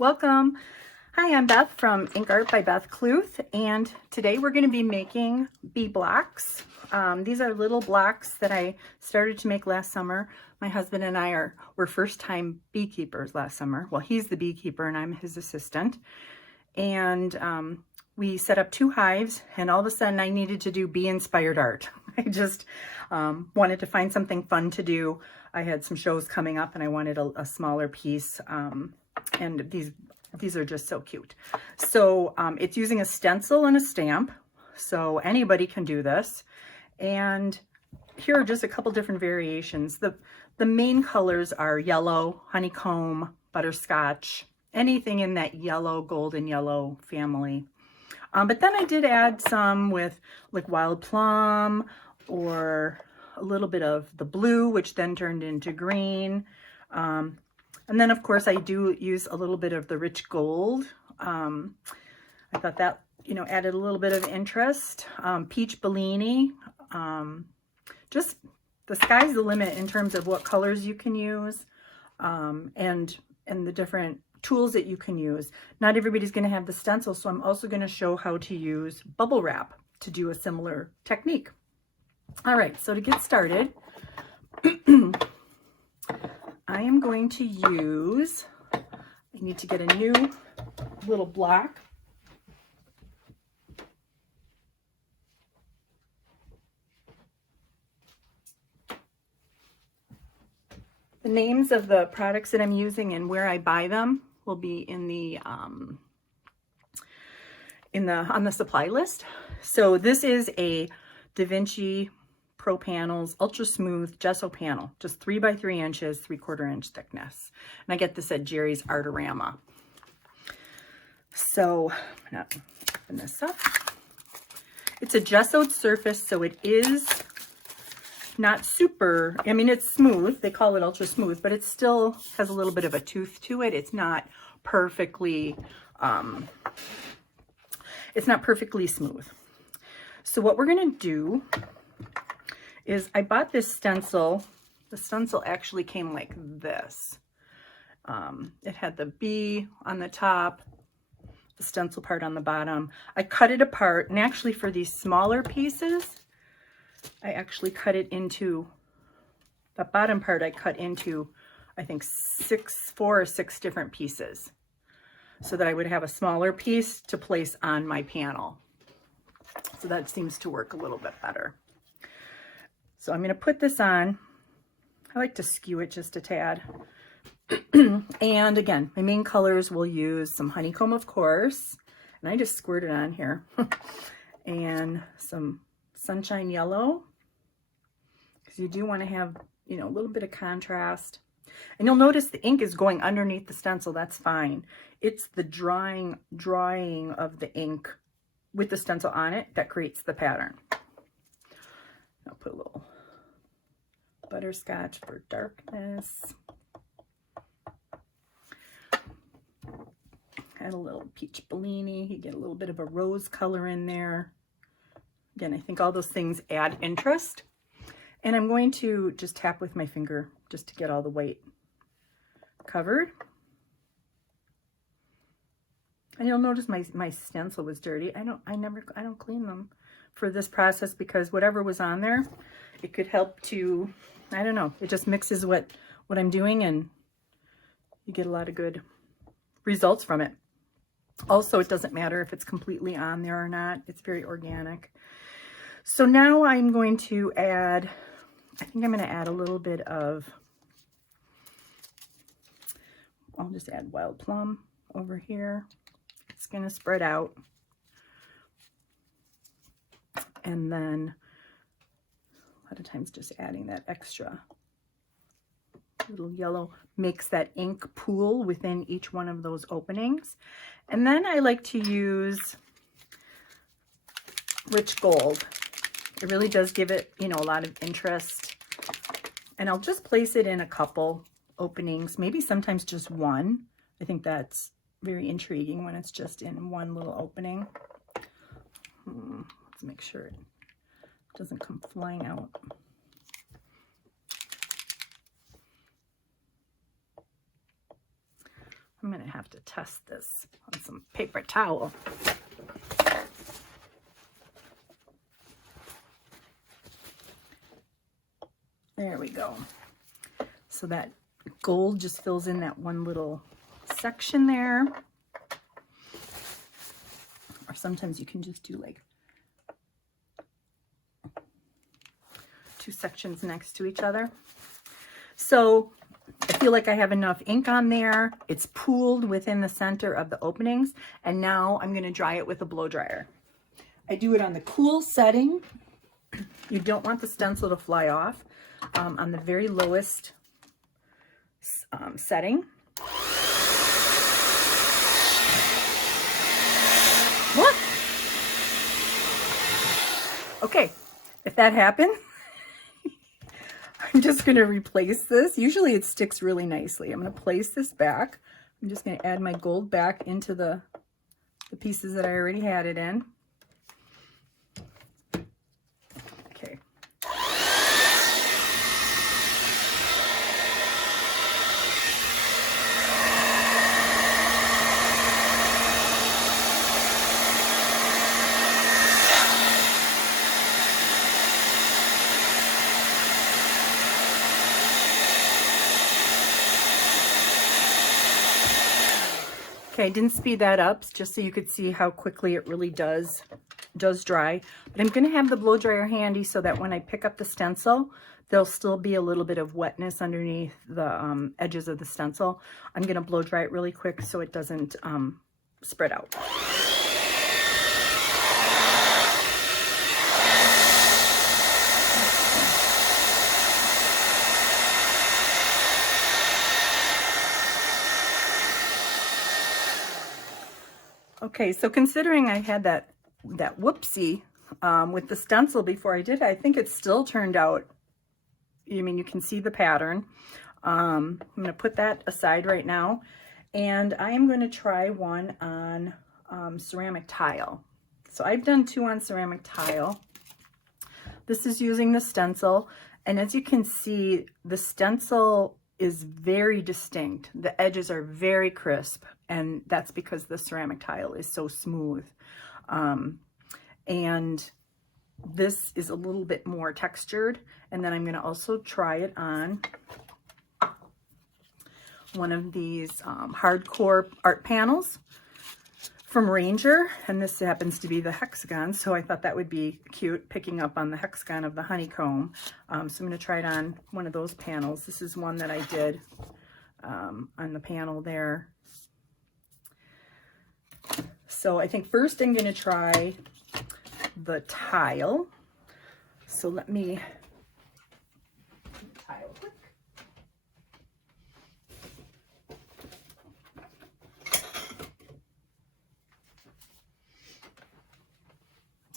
Welcome. Hi, I'm Beth from Ink Art by Beth Cluth, and today we're going to be making bee blocks. These are little blocks that I started to make last summer. My husband and I were first-time beekeepers last summer. Well, he's the beekeeper and I'm his assistant. And we set up 2 hives, and all of a sudden I needed to do bee-inspired art. I just wanted to find something fun to do. I had some shows coming up and I wanted a smaller piece. And these are just so cute. So it's using a stencil and a stamp, so anybody can do this. And here are just a couple different variations. The main colors are yellow, honeycomb, butterscotch, anything in that yellow, golden yellow family. But then I did add some with like wild plum or a little bit of the blue, which then turned into green. And then, of course, I do use a little bit of the rich gold. I thought that, added a little bit of interest. Peach Bellini. Just the sky's the limit in terms of what colors you can use and the different tools that you can use. Not everybody's going to have the stencil, so I'm also going to show how to use bubble wrap to do a similar technique. All right, so to get started, I am going to use, I need to get a new little block. The names of the products that I'm using and where I buy them will be in the on the supply list. So this is a Da Vinci Pro Panels Ultra Smooth Gesso panel, just 3 by 3 inches, 3/4 inch thickness. And I get this at Jerry's Artarama. So I'm gonna open this up. It's a gessoed surface, so it is not super, I mean, it's smooth. They call it ultra smooth, but it still has a little bit of a tooth to it. It's not perfectly smooth. So what we're gonna do is I bought this stencil. The stencil actually came like this. It had the bee on the top, the stencil part on the bottom. I cut it apart, and actually for these smaller pieces, I actually cut it into, the bottom part I cut into, I think 4 or 6 different pieces, so that I would have a smaller piece to place on my panel. So that seems to work a little bit better. So I'm going to put this on. I like to skew it just a tad. And again, my main colors will use some honeycomb, of course. And I just squirt it on here. And some sunshine yellow. Because you do want to have, a little bit of contrast. And you'll notice the ink is going underneath the stencil. That's fine. It's the drying of the ink with the stencil on it that creates the pattern. I'll put a little butterscotch for darkness. Add a little peach Bellini. You get a little bit of a rose color in there. Again, I think all those things add interest. And I'm going to just tap with my finger just to get all the weight covered. And you'll notice my stencil was dirty. I don't clean them for this process, because whatever was on there, it could help to, I don't know, it just mixes what I'm doing, and you get a lot of good results from it. Also, it doesn't matter if it's completely on there or not. It's very organic. So now I'm going to add, I think I'm going to add a little bit of, I'll just add wild plum over here. It's going to spread out. And then a lot of times just adding that extra little yellow makes that ink pool within each one of those openings. And then I like to use rich gold. It really does give it, a lot of interest. And I'll just place it in a couple openings, maybe sometimes just one. I think that's very intriguing when it's just in one little opening. Let's make sure it doesn't come flying out. I'm gonna have to test this on some paper towel. There we go. So that gold just fills in that one little section there. Or sometimes you can just do like 2 sections next to each other. So I feel like I have enough ink on there. It's pooled within the center of the openings. And now I'm going to dry it with a blow dryer. I do it on the cool setting. You don't want the stencil to fly off. On the very lowest setting. What? Okay, if that happened, I'm just going to replace this. Usually it sticks really nicely. I'm going to place this back. I'm just going to add my gold back into the pieces that I already had it in. Okay. Okay, I didn't speed that up just so you could see how quickly it really does dry. But I'm going to have the blow dryer handy so that when I pick up the stencil, there'll still be a little bit of wetness underneath the edges of the stencil. I'm going to blow dry it really quick so it doesn't spread out. Okay, so considering I had that whoopsie with the stencil before I did it, I think it still turned out, I mean, you can see the pattern. I'm going to put that aside right now, and I am going to try one on ceramic tile. So I've done 2 on ceramic tile. This is using the stencil, and as you can see, the stencil is very distinct. The edges are very crisp, and that's because the ceramic tile is so smooth. And this is a little bit more textured. And then I'm going to also try it on one of these hardcore art panels from Ranger, and this happens to be the hexagon, so I thought that would be cute, picking up on the hexagon of the honeycomb. So I'm going to try it on one of those panels. This is one that I did on the panel there. So I think first I'm going to try the tile. So let me tile quick.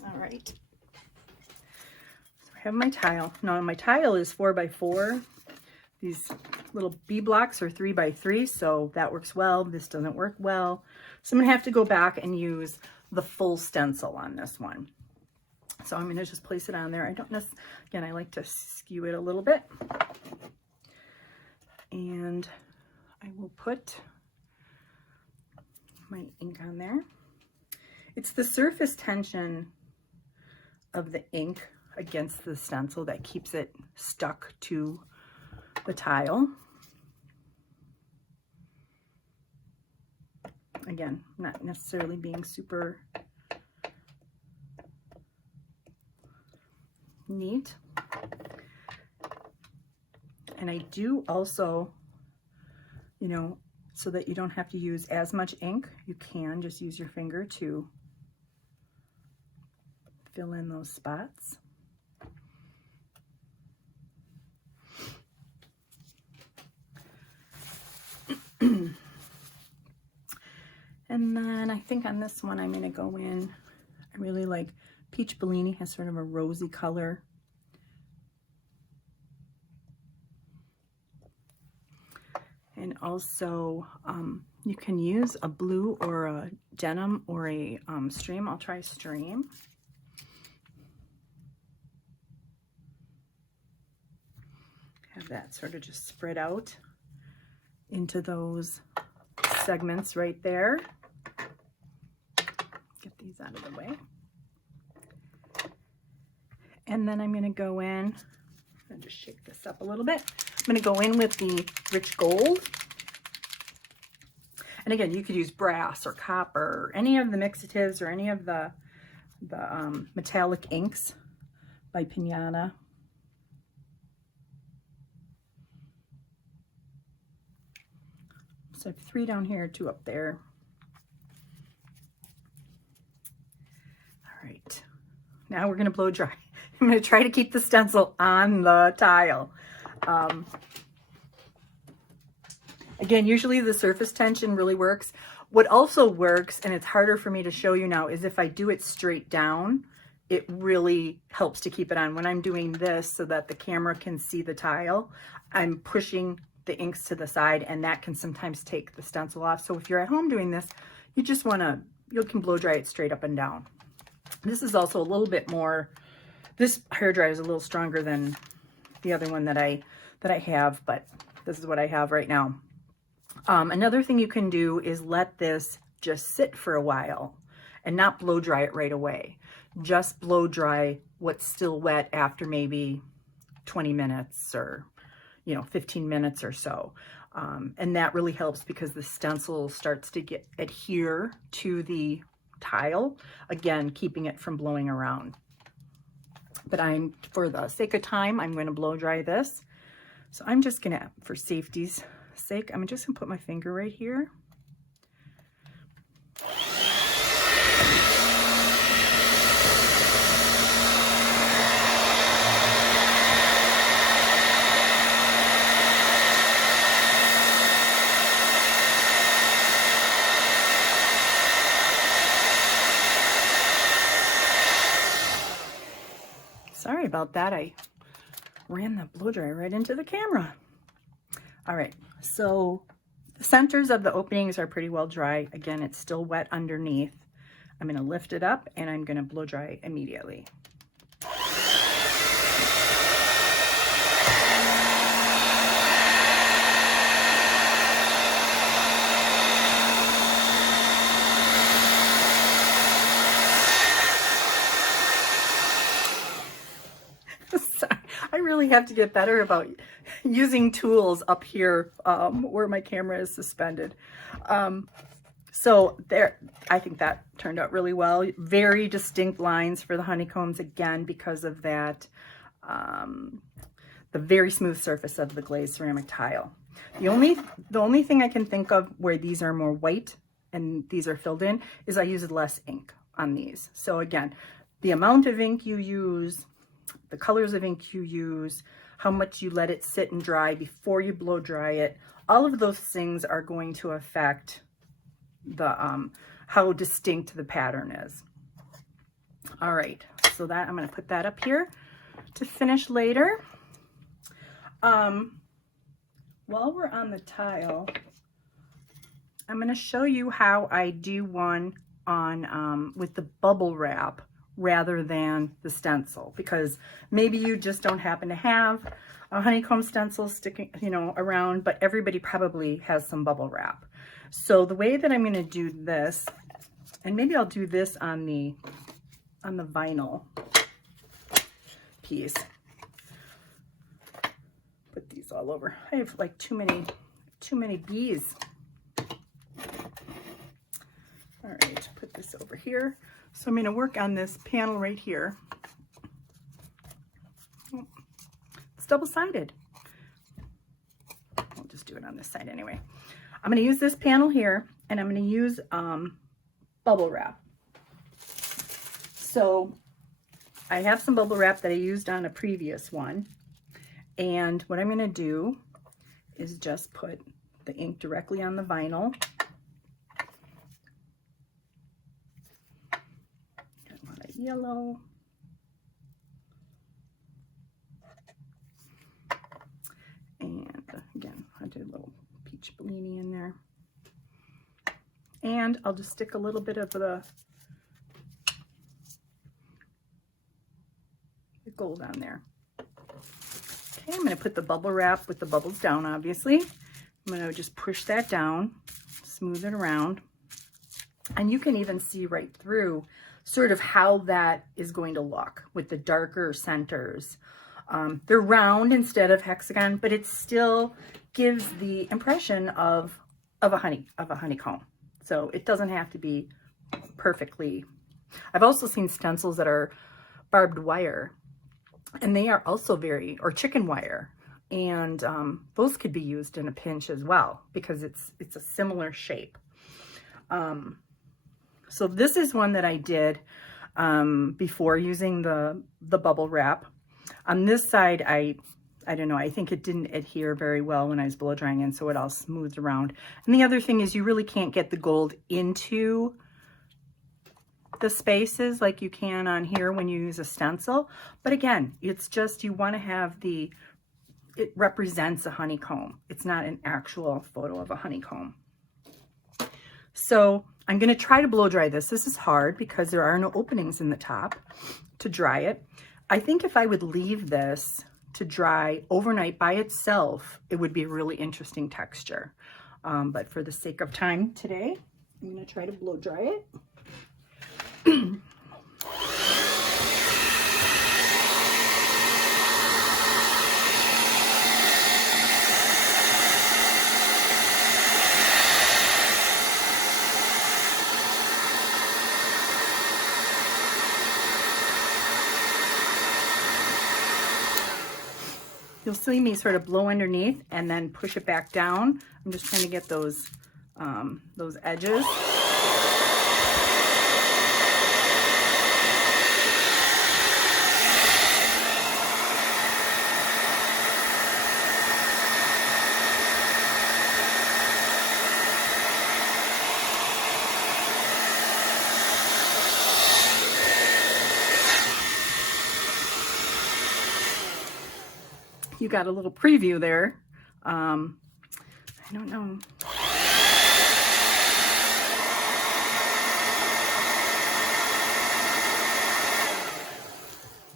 All right, so I have my tile. Now my tile is 4x4. These little B blocks are 3x3, so that works well. This doesn't work well. So I'm gonna have to go back and use the full stencil on this one. So I'm gonna just place it on there. I don't necessarily, again, I like to skew it a little bit. And I will put my ink on there. It's the surface tension of the ink against the stencil that keeps it stuck to the tile. Again, not necessarily being super neat. And I do also, you know, so that you don't have to use as much ink, you can just use your finger to fill in those spots. And then I think on this one I'm going to go in, I really like Peach Bellini, has sort of a rosy color. And also you can use a blue or a denim or a stream. I'll try stream. Have that sort of just spread out into those segments right there. Get these out of the way. And then I'm going to go in, I'll just shake this up a little bit. I'm going to go in with the Rich Gold. And again, you could use brass or copper, or any of the mixatives or any of the metallic inks by Pinata. So I have 3 down here, 2 up there. All right, now we're going to blow dry. I'm going to try to keep the stencil on the tile. Again, usually the surface tension really works. What also works, and it's harder for me to show you now, is if I do it straight down, it really helps to keep it on. When I'm doing this so that the camera can see the tile, I'm pushing the inks to the side, and that can sometimes take the stencil off. So if you're at home doing this, you just want to, you can blow dry it straight up and down. This is also a little bit more, this hair dryer is a little stronger than the other one that I have, but this is what I have right now. Another thing you can do is let this just sit for a while and not blow dry it right away. Just blow dry what's still wet after maybe 20 minutes or 15 minutes or so. And that really helps because the stencil starts to adhere to the tile, again, keeping it from blowing around. But for the sake of time, I'm going to blow dry this. So I'm just going to, for safety's sake, I'm just going to put my finger right here. Sorry about that. I ran the blow dryer right into the camera. All right, so the centers of the openings are pretty well dry. Again, it's still wet underneath. I'm going to lift it up and I'm going to blow dry immediately. I really have to get better about using tools up here where my camera is suspended. So there, I think that turned out really well. Very distinct lines for the honeycombs, again, because of that, the very smooth surface of the glazed ceramic tile. The only thing I can think of where these are more white and these are filled in is I use less ink on these. So again, the amount of ink you use, the colors of ink you use, how much you let it sit and dry before you blow dry it, all of those things are going to affect the how distinct the pattern is. All right, so that I'm going to put that up here to finish later. While we're on the tile, I'm going to show you how I do one on with the bubble wrap rather than the stencil, because maybe you just don't happen to have a honeycomb stencil sticking, around, but everybody probably has some bubble wrap. So the way that I'm going to do this, and maybe I'll do this on the vinyl piece. Put these all over. I have like too many bees. All right, put this over here. So I'm going to work on this panel right here. It's double-sided. I'll just do it on this side anyway. I'm going to use this panel here, and I'm going to use bubble wrap. So I have some bubble wrap that I used on a previous one. And what I'm going to do is just put the ink directly on the vinyl. Yellow. And again, I did a little peach Bellini in there. And I'll just stick a little bit of the gold on there. Okay, I'm going to put the bubble wrap with the bubbles down, obviously. I'm going to just push that down, smooth it around. And you can even see right through sort of how that is going to look with the darker centers. They're round instead of hexagon, but it still gives the impression of a honeycomb. So it doesn't have to be perfectly. I've also seen stencils that are barbed wire, and they are also or chicken wire. And those could be used in a pinch as well, because it's a similar shape. So this is one that I did before using the bubble wrap. On this side, I don't know, I think it didn't adhere very well when I was blow drying, and so it all smoothed around. And the other thing is you really can't get the gold into the spaces like you can on here when you use a stencil. But again, it's just, you want to have it represents a honeycomb. It's not an actual photo of a honeycomb. So I'm going to try to blow dry this. This is hard because there are no openings in the top to dry it. I think if I would leave this to dry overnight by itself, it would be a really interesting texture. But for the sake of time today, I'm going to try to blow dry it. You'll see me sort of blow underneath and then push it back down. I'm just trying to get those edges. You got a little preview there. I don't know.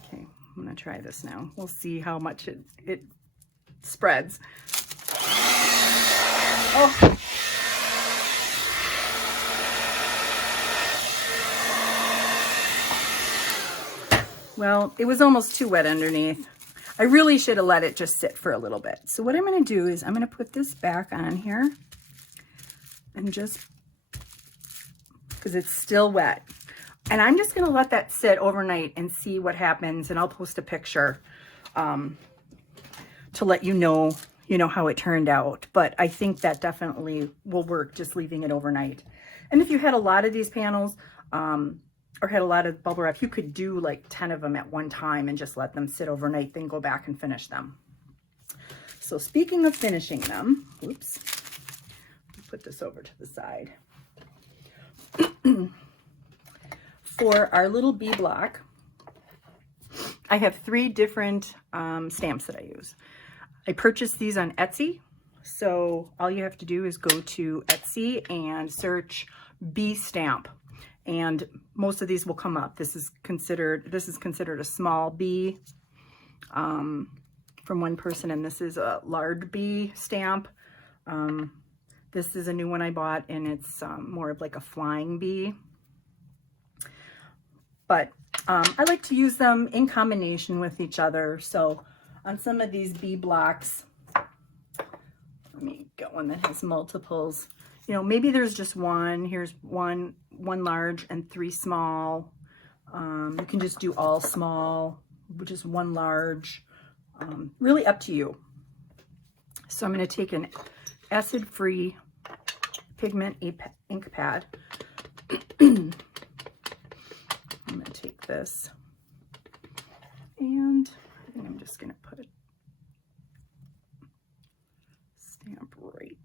Okay, I'm gonna try this now. We'll see how much it spreads. Oh. Well, it was almost too wet underneath. I really should have let it just sit for a little bit. So what I'm going to do is I'm going to put this back on here and just, because it's still wet. And I'm just going to let that sit overnight and see what happens. And I'll post a picture to let you know how it turned out. But I think that definitely will work, just leaving it overnight. And if you had a lot of these panels, or had a lot of bubble wrap, you could do like 10 of them at one time and just let them sit overnight, then go back and finish them. So speaking of finishing them, oops, put this over to the side. For our little bee block, I have 3 different stamps that I use. I purchased these on Etsy. So all you have to do is go to Etsy and search bee stamp. And most of these will come up. This is considered a small bee from one person, and this is a large bee stamp. This is a new one I bought, and it's more of like a flying bee. But I like to use them in combination with each other. So on some of these bee blocks, let me get one that has multiples. You know, maybe there's just one. Here's one large and 3 small. You can just do all small, just 1 large. Really up to you. So I'm going to take an acid-free pigment ink pad. I'm going to take this, and I think I'm just going to put stamp right.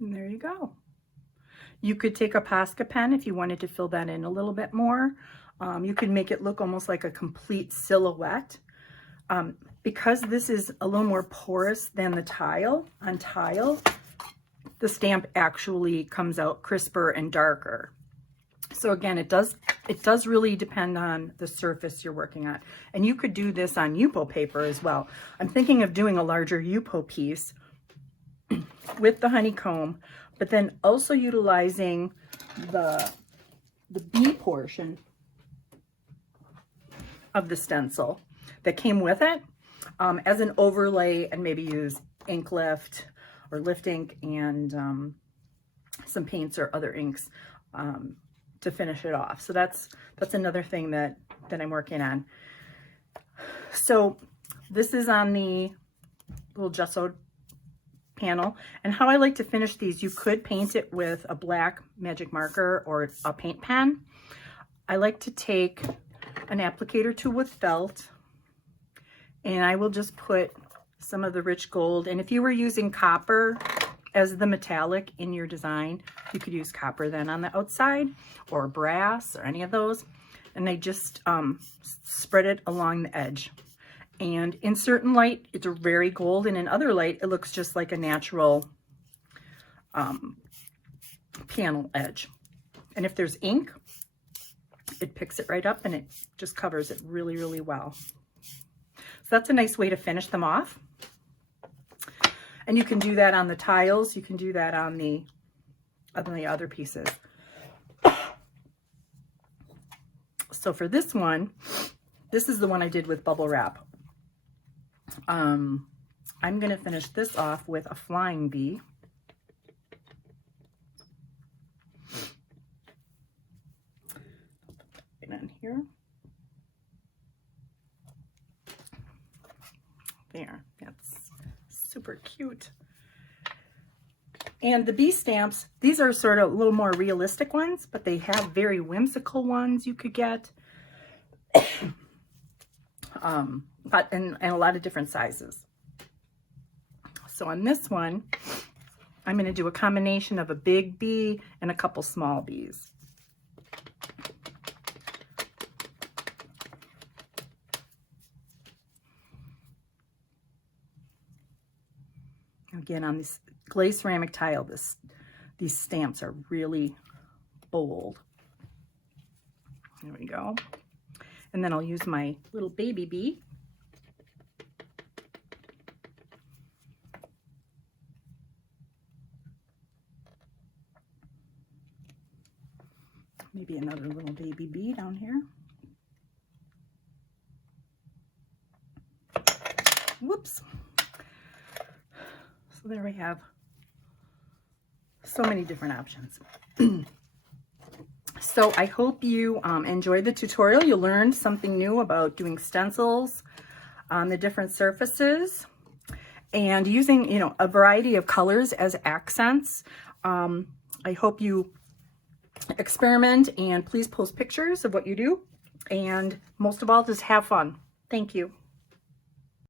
And there you go. You could take a Posca pen if you wanted to fill that in a little bit more. You could make it look almost like a complete silhouette. Because this is a little more porous than the tile, on tile, the stamp actually comes out crisper and darker. So again, it does It does really depend on the surface you're working on. And you could do this on Yupo paper as well. I'm thinking of doing a larger Yupo piece with the honeycomb, but then also utilizing the bee portion of the stencil that came with it as an overlay, and maybe use ink lift or lift ink and some paints or other inks to finish it off. So that's another thing that I'm working on. So this is on the little gesso panel, and how I like to finish these, you could paint it with a black magic marker or a paint pen. I like to take an applicator tool with felt, and I will just put some of the rich gold, and if you were using copper as the metallic in your design, you could use copper then on the outside, or brass, or any of those. And I just spread it along the edge. And in certain light, it's very gold, and in other light, it looks just like a natural panel edge. And if there's ink, it picks it right up and it just covers it really, really well. So that's a nice way to finish them off. And you can do that on the tiles. You can do that on the other pieces. So for this one, this is the one I did with bubble wrap. I'm going to finish this off with a flying bee. Put it in here. There, that's super cute. And the bee stamps, these are sort of a little more realistic ones, but they have very whimsical ones you could get. But in a lot of different sizes. So on this one, I'm going to do a combination of a big bee and a couple small bees. Again, on this glazed ceramic tile, these stamps are really bold. There we go. And then I'll use my little baby bee. Maybe another little baby bee down here. Whoops. So there we have so many different options. So I hope you enjoyed the tutorial. You learned something new about doing stencils on the different surfaces and using, you know, a variety of colors as accents. I hope you experiment, and please post pictures of what you do. And most of all, just have fun. Thank you.